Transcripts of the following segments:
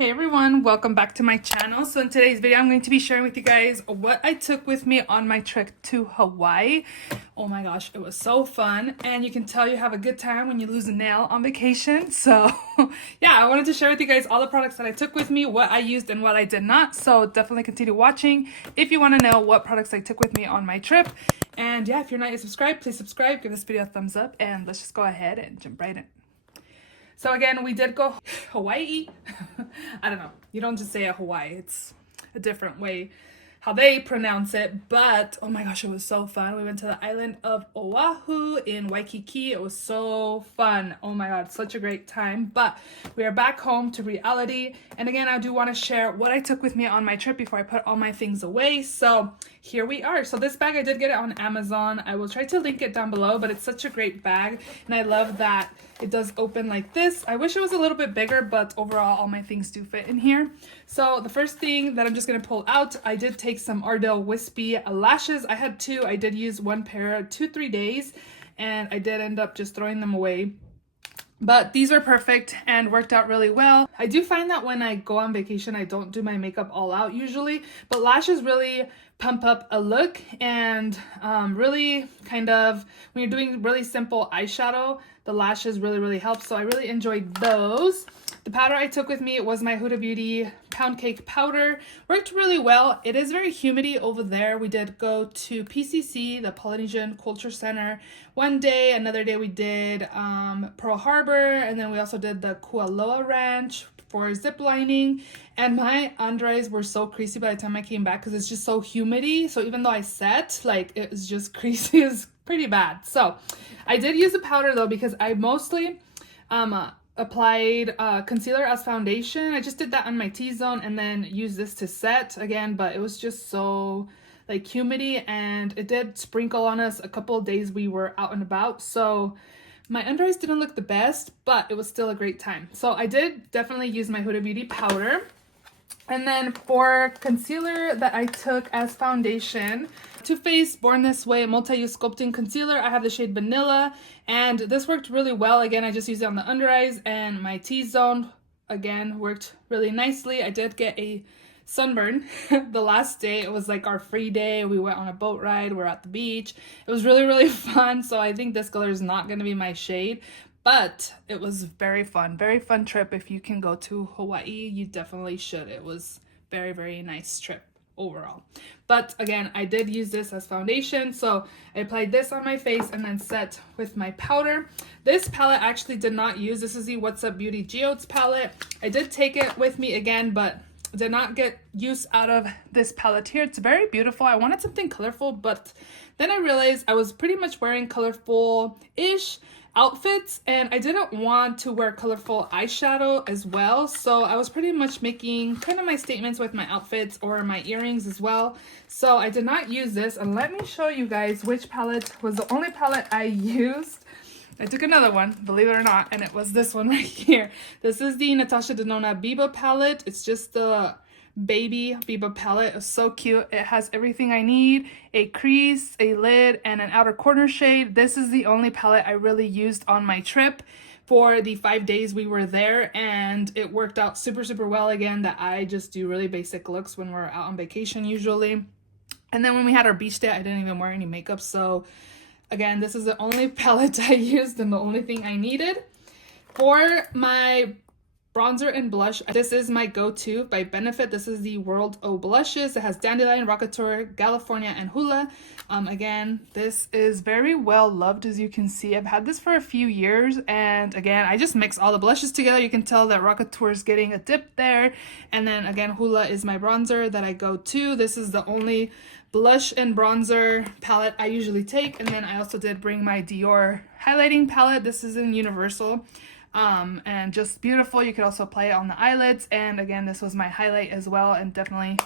Hey everyone, welcome back to my channel. So in today's video, I'm going to be sharing with you guys what I took with me on my trip to Hawaii. Oh my gosh, it was so fun. And you can tell you have a good time when you lose a nail on vacation. So yeah, I wanted to share with you guys all the products that I took with me, what I used and what I did not. So definitely continue watching if you want to know what products I took with me on my trip. And yeah, if you're not yet subscribed, please subscribe, give this video a thumbs up, and let's just go ahead and jump right in. So again, we did go Hawaii. I don't know. You don't just say it Hawaii. It's a different way how they pronounce it. But oh my gosh, it was so fun. We went to the island of Oahu in Waikiki. It was so fun. Oh my God, such a great time. But we are back home to reality. And again, I do want to share what I took with me on my trip before I put all my things away. So here we are. So this bag, I did get it on Amazon. I will try to link it down below, but it's such a great bag. And I love that it does open like this. I wish it was a little bit bigger, but overall, all my things do fit in here. So the first thing that I'm just gonna pull out, I did take some Ardell Wispy lashes. I had two. I did use one pair 2-3 days, and I did end up just throwing them away. But these are perfect and worked out really well. I do find that when I go on vacation, I don't do my makeup all out usually, but lashes really pump up a look and really kind of, when you're doing really simple eyeshadow, the lashes really help. So I really enjoyed those. The powder I took with me was my Huda Beauty Pound Cake powder. Worked really well. It is very humidy over there. We did go to PCC, the Polynesian Culture Center, one day. Another day we did Pearl Harbor, and then we also did the Kualoa Ranch for zip lining. And my under eyes were so creasy by the time I came back because it's just so humidy. So even though I set, like, it was just creasy. It was pretty bad. So I did use a powder though because I mostly applied concealer as foundation. I just did that on my T-zone and then used this to set again, but it was just so like humidy, and it did sprinkle on us a couple of days we were out and about. So my under eyes didn't look the best, but it was still a great time. So I did definitely use my Huda Beauty powder. And then for concealer that I took as foundation, Too Faced Born This Way Multi-Use Sculpting Concealer. I have the shade Vanilla, and this worked really well. Again, I just used it on the under eyes, and my T-zone, again, worked really nicely. I did get a sunburn the last day. It was like our free day. We went on a boat ride. We're at the beach. It was really fun. So I think this color is not going to be my shade, but it was very fun trip. If you can go to Hawaii, you definitely should. It was very nice trip overall. But again, I did use this as foundation, so I applied this on my face and then set with my powder. This palette I actually did not use. This is the What's Up Beauty Geodes palette. I did take it with me again, but did not get use out of this palette here. It's very beautiful. I wanted something colorful, but then I realized I was pretty much wearing colorful-ish outfits, and I didn't want to wear colorful eyeshadow as well. So I was pretty much making kind of my statements with my outfits or my earrings as well. So I did not use this, and let me show you guys which palette was the only palette I used. I took another one, believe it or not, and it was this one right here. This is the Natasha Denona Biba palette. It's just the baby Biba palette. It's so cute. It has everything I need: a crease, a lid, and an outer corner shade. This is the only palette I really used on my trip for the 5 days we were there, and it worked out super well. Again, that I just do really basic looks when we're out on vacation usually. And then when we had our beach day, I didn't even wear any makeup. So again, this is the only palette I used and the only thing I needed. For my bronzer and blush, this is my go-to by Benefit. This is the World O Blushes. It has Dandelion, Rockateur, California, and Hula. Again, this is very well loved, as you can see. I've had this for a few years, and again, I just mix all the blushes together. You can tell that Rockateur is getting a dip there. And then again, Hula is my bronzer that I go to. This is the only blush and bronzer palette I usually take. And then I also did bring my Dior highlighting palette. This is in Universal. And just beautiful. You could also apply it on the eyelids, and again, this was my highlight as well, and definitely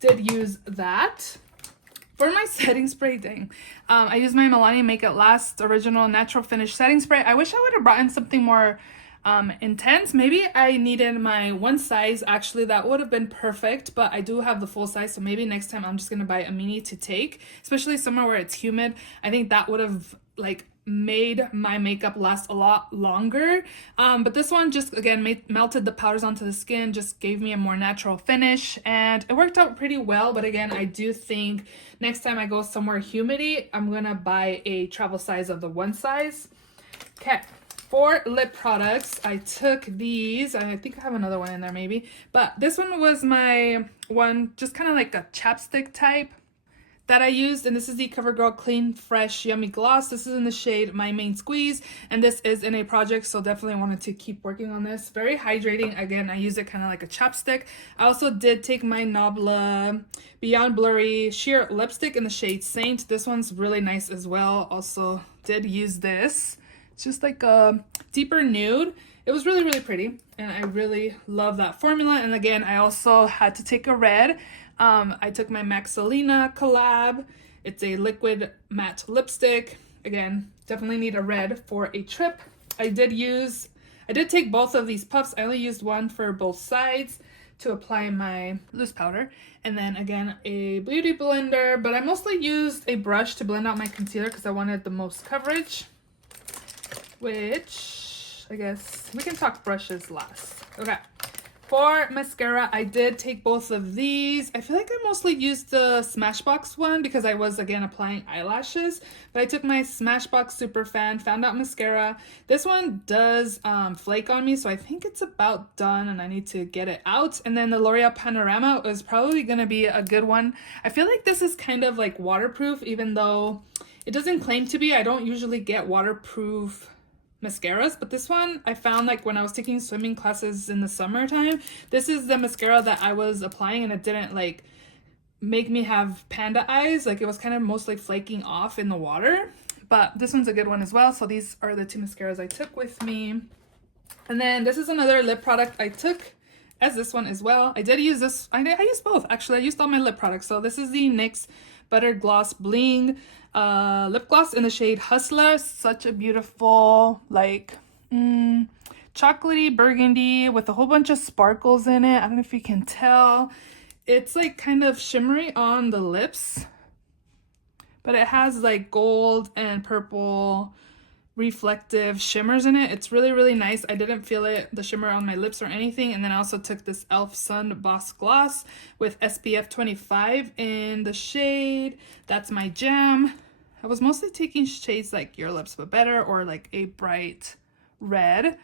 did use that. For my setting spray, I used my Milani Make It Last Original Natural Finish setting spray. I wish I would have brought in something more intense. Maybe I needed my one size. Actually, that would have been perfect, but I do have the full size, so maybe next time I'm just gonna buy a mini to take, especially somewhere where it's humid. I think that would have like made my makeup last a lot longer. But this one just, again, melted the powders onto the skin, just gave me a more natural finish, and it worked out pretty well. But again, I do think next time I go somewhere humid, I'm gonna buy a travel size of the one size. Okay. For lip products, I took these. I think I have another one in there maybe. But this one was my one, just kind of like a chapstick type that I used. And this is the CoverGirl Clean Fresh Yummy Gloss. This is in the shade My Main Squeeze. And this is in a project, so definitely wanted to keep working on this. Very hydrating. Again, I use it kind of like a chapstick. I also did take my Nabla Beyond Blurry Sheer Lipstick in the shade Saint. This one's really nice as well. Also did use this. It's just like a deeper nude. It was really, really pretty, and I really love that formula. And again, I also had to take a red. I took my Maxalina collab. It's a liquid matte lipstick. Again, definitely need a red for a trip. I did take both of these puffs. I only used one for both sides to apply my loose powder. And then again, a beauty blender, but I mostly used a brush to blend out my concealer because I wanted the most coverage. Which I guess we can talk brushes last. Okay, for mascara, I did take both of these. I feel like I mostly used the Smashbox one because I was again applying eyelashes, but I took my Smashbox Superfan Found Out mascara. This one does flake on me, so I think it's about done and I need to get it out. And then the L'Oreal Panorama is probably gonna be a good one. I feel like this is kind of like waterproof, even though it doesn't claim to be. I don't usually get waterproof mascaras, but this one I found like when I was taking swimming classes in the summertime. This is the mascara that I was applying, and it didn't like make me have panda eyes. Like it was kind of mostly flaking off in the water, but this one's a good one as well. So these are the two mascaras I took with me. And then this is another lip product I took as this one as well. I did use this. I used both actually. I used all my lip products. So this is the NYX Butter Gloss Bling lip gloss in the shade Hustler. Such a beautiful like chocolatey burgundy with a whole bunch of sparkles in it. I don't know if you can tell. It's like kind of shimmery on the lips, but it has like gold and purple reflective shimmers in it. It's really, really nice. I didn't feel the shimmer on my lips or anything. And then I also took this e.l.f. Sun Boss Gloss with SPF 25 in the shade That's My Jam. I was mostly taking shades like Your Lips But Better or like a bright red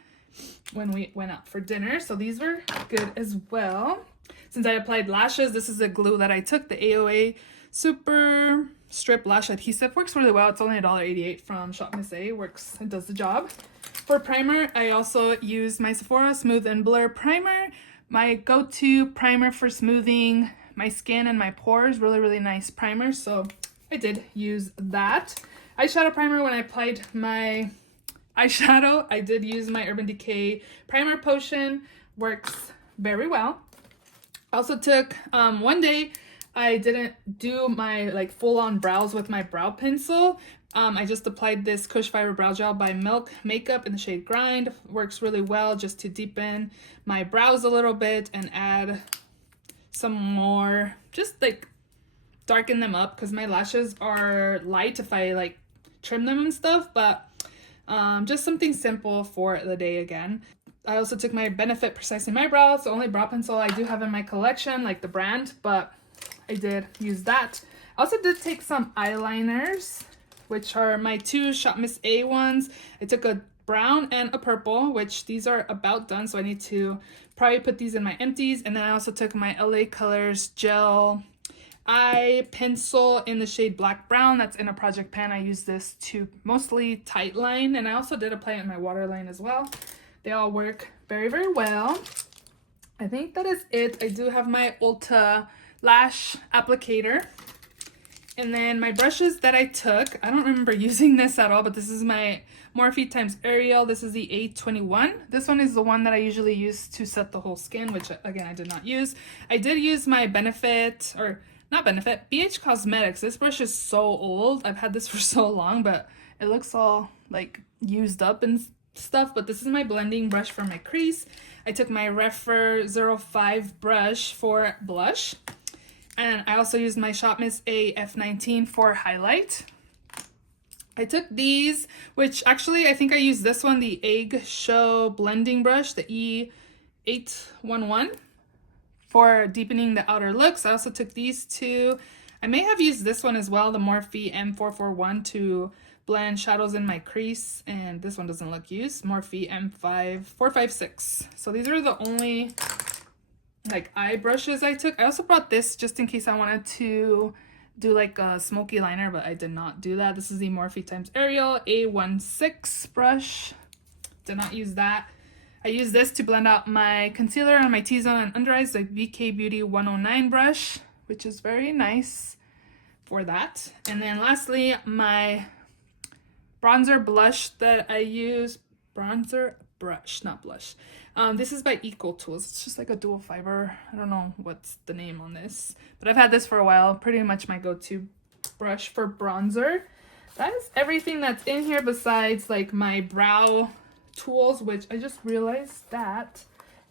when we went out for dinner. So these were good as well. Since I applied lashes, this is a glue that I took, the AOA Super Strip Lash Adhesive. Works really well. It's only $1.88 from Shop Miss A. Works, it does the job. For primer, I also used my Sephora Smooth and Blur Primer. My go-to primer for smoothing my skin and my pores. Really, really nice primer. So I did use that. Eyeshadow primer, when I applied my eyeshadow, I did use my Urban Decay Primer Potion. Works very well. Also took, one day, I didn't do my like full-on brows with my brow pencil. I just applied this Kush Fiber Brow Gel by Milk Makeup in the shade Grind. Works really well just to deepen my brows a little bit and add some more, just like darken them up because my lashes are light if I like trim them and stuff, but just something simple for the day again. I also took my Benefit Precisely My Brows, the only brow pencil I do have in my collection, like the brand, but I did use that. I also did take some eyeliners, which are my two Shop Miss A ones. I took a brown and a purple, which these are about done, so I need to probably put these in my empties. And then I also took my LA Colors Gel Eye Pencil in the shade Black Brown. That's in a project pan. I use this to mostly tight line, and I also did apply it in my waterline as well. They all work very, very well. I think that is it. I do have my Ulta lash applicator. And then my brushes that I took, I don't remember using this at all, but this is my Morphe times Ariel. This is the A21. This one is the one that I usually use to set the whole skin, which again, I did not use. I did use my Benefit, or not Benefit, BH Cosmetics. This brush is so old. I've had this for so long, but it looks all like used up and stuff. But this is my blending brush for my crease. I took my Refer 05 brush for blush. And I also used my Shop Miss A F19 for highlight. I took these, which actually I think I used this one, the Eyeshadow blending brush, the E811, for deepening the outer looks. I also took these two. I may have used this one as well, the Morphe M441, to blend shadows in my crease, and this one doesn't look used. Morphe M5456. So these are the only like eye brushes I took. I also brought this just in case I wanted to do like a smoky liner, but I did not do that. This is the Morphe times Ariel A16 brush. Did not use that. I use this to blend out my concealer on my T-zone and under eyes, the VK Beauty 109 brush, which is very nice for that. And then lastly, my bronzer blush that I use, bronzer brush, not blush. This is by Eco Tools. It's just like a dual fiber. I don't know what's the name on this, but I've had this for a while. Pretty much my go-to brush for bronzer. That is everything that's in here besides like my brow tools, which I just realized that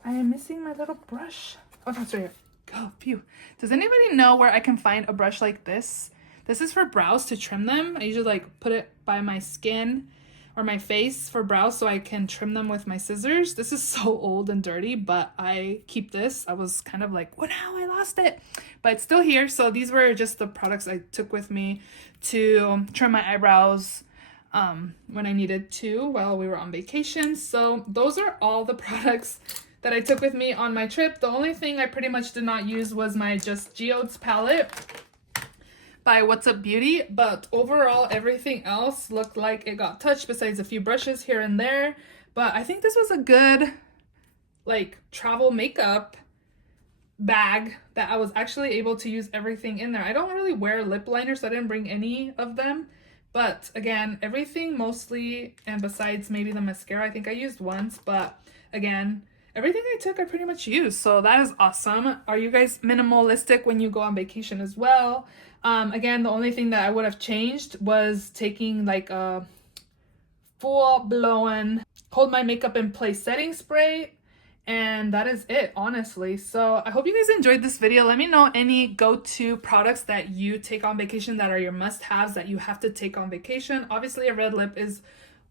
I am missing my little brush. Oh, that's right here. Oh, phew. Does anybody know where I can find a brush like this? This is for brows to trim them. I usually like put it by my skin or my face for brows so I can trim them with my scissors. This is so old and dirty, but I keep this. I was kind of like, what now? I lost it. But it's still here. So these were just the products I took with me to trim my eyebrows when I needed to while we were on vacation. So those are all the products that I took with me on my trip. The only thing I pretty much did not use was my Just Geodes palette by What's Up Beauty, but overall everything else looked like it got touched besides a few brushes here and there. But I think this was a good like travel makeup bag that I was actually able to use everything in there. I don't really wear lip liners, so I didn't bring any of them. But again, everything mostly, and besides maybe the mascara I think I used once, but again, everything I took I pretty much used. So that is awesome. Are you guys minimalistic when you go on vacation as well? Again, the only thing that I would have changed was taking like a full-blown hold my makeup in place setting spray, and that is it, honestly. So I hope you guys enjoyed this video. Let me know any go-to products that you take on vacation that are your must-haves that you have to take on vacation. Obviously, a red lip is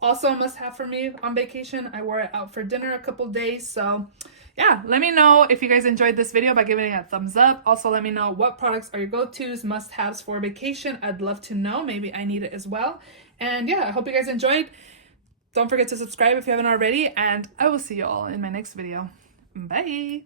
also a must-have for me on vacation. I wore it out for dinner a couple days. So yeah, let me know if you guys enjoyed this video by giving it a thumbs up. Also, let me know what products are your go-tos, must-haves for vacation. I'd love to know. Maybe I need it as well. And yeah, I hope you guys enjoyed. Don't forget to subscribe if you haven't already, and I will see you all in my next video. Bye!